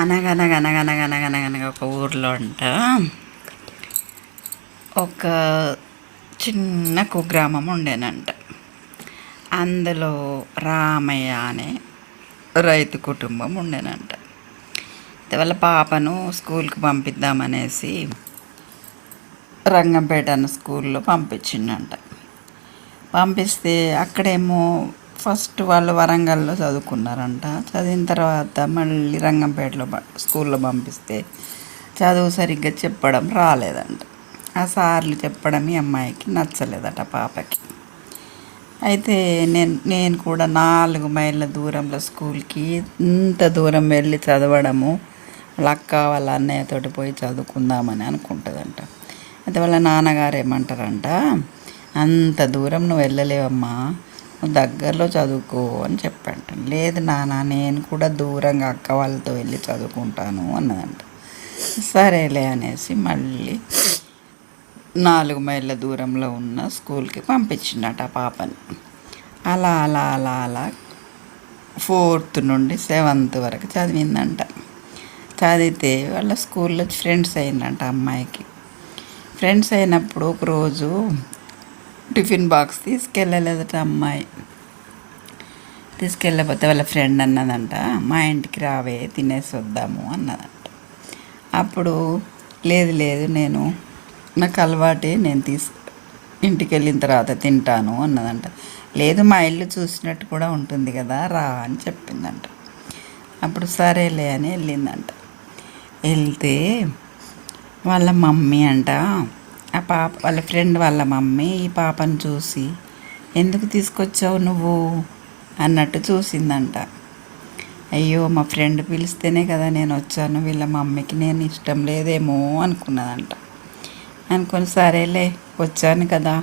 అనగనగనగనగనగనగనగ ఒక ఊర్లో అంట ఒక చిన్న కుగ్రామం ఉండేనంట. అందులో రామయ్య అనే రైతు కుటుంబం ఉండేనంట. వాళ్ళ పాపను స్కూల్కి పంపిద్దామనేసి రంగంపేట అన్న స్కూల్లో పంపించిండంట. పంపిస్తే అక్కడేమో ఫస్ట్ వాళ్ళు వరంగల్లో చదువుకున్నారంట. చదివిన తర్వాత మళ్ళీ రంగంపేటలో స్కూల్లో పంపిస్తే చదువు సరిగ్గా చెప్పడం రాలేదంట. ఆ సార్లు చెప్పడం ఈ అమ్మాయికి నచ్చలేదట పాపకి. అయితే నేను కూడా 4 మైళ్ళ దూరంలో స్కూల్కి ఇంత దూరం వెళ్ళి చదవడము, వాళ్ళ అక్క వాళ్ళ అన్నయ్యతోటి పోయి చదువుకుందామని అనుకుంటుందంట. అయితే వాళ్ళ నాన్నగారు ఏమంటారంట, అంత దూరం నువ్వు వెళ్ళలేవమ్మా, నువ్వు దగ్గరలో చదువుకో అని చెప్పంట. లేదు నాన్న, నేను కూడా దూరంగా అక్క వాళ్ళతో వెళ్ళి చదువుకుంటాను అన్నదంట. సరేలే అనేసి మళ్ళీ 4 మైళ్ళ దూరంలో ఉన్న స్కూల్కి పంపించిండట ఆ పాపని. అలా అలా అలా అలా 4th నుండి 7th వరకు చదివిందంట. చదివితే వాళ్ళ స్కూల్లో ఫ్రెండ్స్ అయిందంట అమ్మాయికి. ఫ్రెండ్స్ అయినప్పుడు ఒకరోజు టిఫిన్ బాక్స్ తీసుకెళ్ళలేదట అమ్మాయి. తీసుకెళ్ళకపోతే వాళ్ళ ఫ్రెండ్ అన్నదంట, మా ఇంటికి రావే తినేసి వద్దాము అన్నదంట. అప్పుడు లేదు లేదు, నాకు అలవాటే, నేను ఇంటికి వెళ్ళిన తర్వాత తింటాను అన్నదంట. లేదు, మా ఇల్లు చూసినట్టు కూడా ఉంటుంది కదా, రా అని చెప్పిందంట. అప్పుడు సరేలే అని వెళ్ళిందంట. వెళ్తే వాళ్ళ మమ్మీ అంట, ఆ పాప వాళ్ళ ఫ్రెండ్ వాళ్ళ మమ్మీ ఈ పాపను చూసి, ఎందుకు తీసుకొచ్చావు నువ్వు అన్నట్టు చూసిందంట. అయ్యో, మా ఫ్రెండ్ పిలిస్తేనే కదా నేను వచ్చాను, వీళ్ళ మమ్మీకి నేను ఇష్టం లేదేమో అనుకున్నదంట. అనుకొని సరేలే వచ్చాను కదా,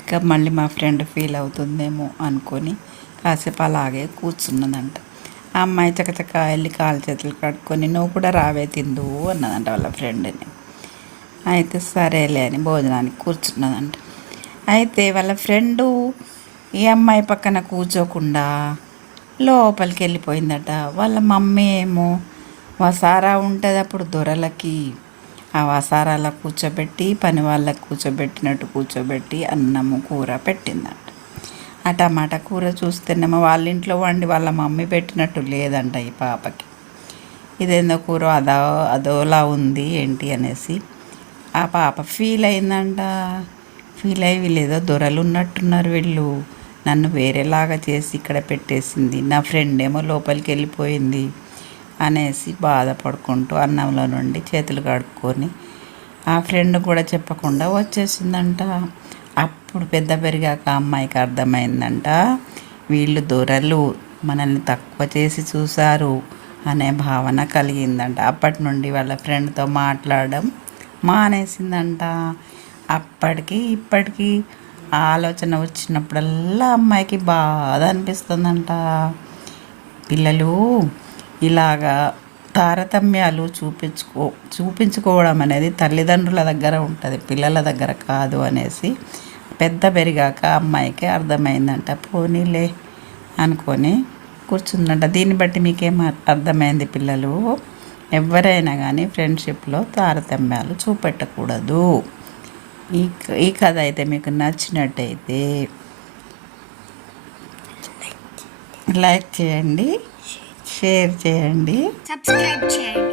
ఇంకా మళ్ళీ మా ఫ్రెండ్ ఫీల్ అవుతుందేమో అనుకొని కాసేపు అలాగే కూర్చున్నదంట. ఆ అమ్మాయి చకచక వెళ్ళి కాలు చేతులు కట్టుకొని, నువ్వు కూడా రావే తిందు అన్నదంట వాళ్ళ ఫ్రెండ్ని. అయితే సరేలే అని భోజనానికి కూర్చున్నదంట. అయితే వాళ్ళ ఫ్రెండు ఈ అమ్మాయి పక్కన కూర్చోకుండా లోపలికి వెళ్ళిపోయిందట. వాళ్ళ మమ్మీ ఏమో వసారా ఉంటుంది అప్పుడు దొరలకి, ఆ వసారాలో కూర్చోబెట్టి పని వాళ్ళకి కూర్చోబెట్టినట్టు కూర్చోబెట్టి అన్నము కూర పెట్టిందంట. ఆ టమాటా కూర చూస్తేనేమో వాళ్ళ ఇంట్లో వండి వాళ్ళ మమ్మీ పెట్టినట్టు లేదంట ఈ పాపకి. ఇదేందో కూర అదోలా ఉంది ఏంటి అనేసి ఆ పాప ఫీల్ అయిందంట. ఫీల్ అయ్యి, వీళ్ళేదో దొరలు ఉన్నట్టున్నారు, వీళ్ళు నన్ను వేరేలాగా చేసి ఇక్కడ పెట్టేసింది, నా ఫ్రెండ్ ఏమో లోపలికి వెళ్ళిపోయింది అనేసి బాధపడుకుంటూ అన్నంలో నుండి చేతులు కడుక్కొని ఆ ఫ్రెండ్ కూడా చెప్పకుండా వచ్చేసిందంట. అప్పుడు పెద్ద పెరిగాక అమ్మాయికి అర్థమైందంట, వీళ్ళు దొరలు మనల్ని తక్కువ చేసి చూశారు అనే భావన కలిగిందంట. అప్పటి నుండి వాళ్ళ ఫ్రెండ్తో మాట్లాడడం మానేసిందంట. అప్పటికి ఇప్పటికీ ఆలోచన వచ్చినప్పుడల్లా అమ్మాయికి బాధ అనిపిస్తుందంట. పిల్లలు ఇలాగా తారతమ్యాలు చూపించుకోవడం అనేది తల్లిదండ్రుల దగ్గర ఉంటుంది, పిల్లల దగ్గర కాదు అనేసి పెద్ద పెరిగాక అమ్మాయికి అర్థమైందంట. పోనీలే అనుకొని కూర్చుందంట. దీన్ని బట్టి మీకేం అర్థమైంది పిల్లలు? ఎవరైనా కానీ ఫ్రెండ్షిప్లో తారతమ్యాలు చూపెట్టకూడదు. ఈ కథ అయితే మీకు నచ్చినట్టయితే లైక్ చేయండి, షేర్ చేయండి, సబ్స్క్రైబ్ చేయండి.